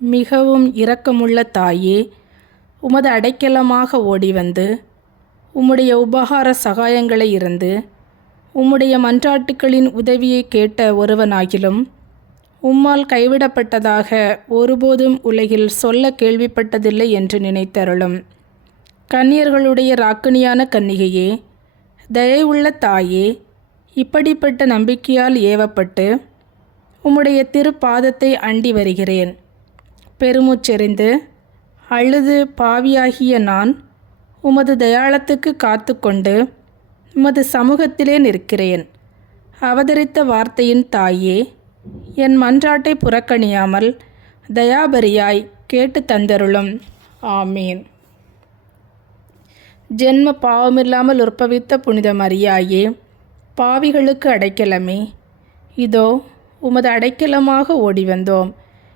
மிகவும் இரக்கமுள்ள தாயே உமது அடைக்கலமாக ஓடி வந்து உம்முடைய உபகார சகாயங்களை இருந்து உம்முடைய மன்றாட்டுக்களின் உதவியை கேட்ட ஒருவனாகிலும் உம்மால் கைவிடப்பட்டதாக ஒருபோதும் உலகில் சொல்ல கேள்விப்பட்டதில்லை என்று நினைத்தருளும். கன்னியர்களுடைய ராக்கினியான கன்னிகையே தயவுள்ள தாயே இப்படிப்பட்ட நம்பிக்கையால் ஏவப்பட்டு உம்முடைய திருப்பாதத்தை அண்டி வருகிறேன். பெருமூச்செறிந்து அழுது பாவியாகிய நான் உமது தயாளத்துக்கு காத்துக்கொண்டு உமது சமூகத்திலே நிற்கிறேன். அவதரித்த வார்த்தையின் தாயே என் மன்றாட்டை புறக்கணியாமல் தயாபரியாய் கேட்டு தந்தருளும். ஆமீன். ஜென்ம பாவமில்லாமல் உற்பவித்த புனித மரியாயே பாவிகளுக்கு அடைக்கலமே. இதோ உமது அடைக்கலமாக ஓடி வந்தோம்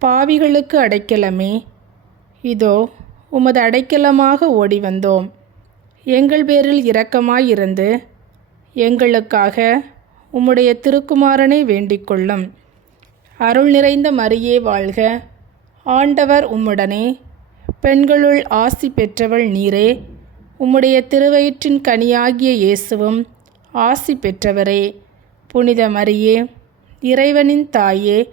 பாவிகளுக்கு அடைக்கலமே. இதோ உமது அடைக்கலமாக ஓடி வந்தோம் எங்கள் பேரில் இரக்கமாயிருந்து எங்களுக்காக உம்முடைய திருக்குமாரனை வேண்டிக் கொள்ளும். அருள் நிறைந்த மரியே வாழ்க. ஆண்டவர் உம்முடனே. பெண்களுள் ஆசி பெற்றவள் நீரே. உம்முடைய திருவயிற்றின் கனியாகிய இயேசுவும் ஆசி பெற்றவரே. புனித மரியே இறைவனின் தாயே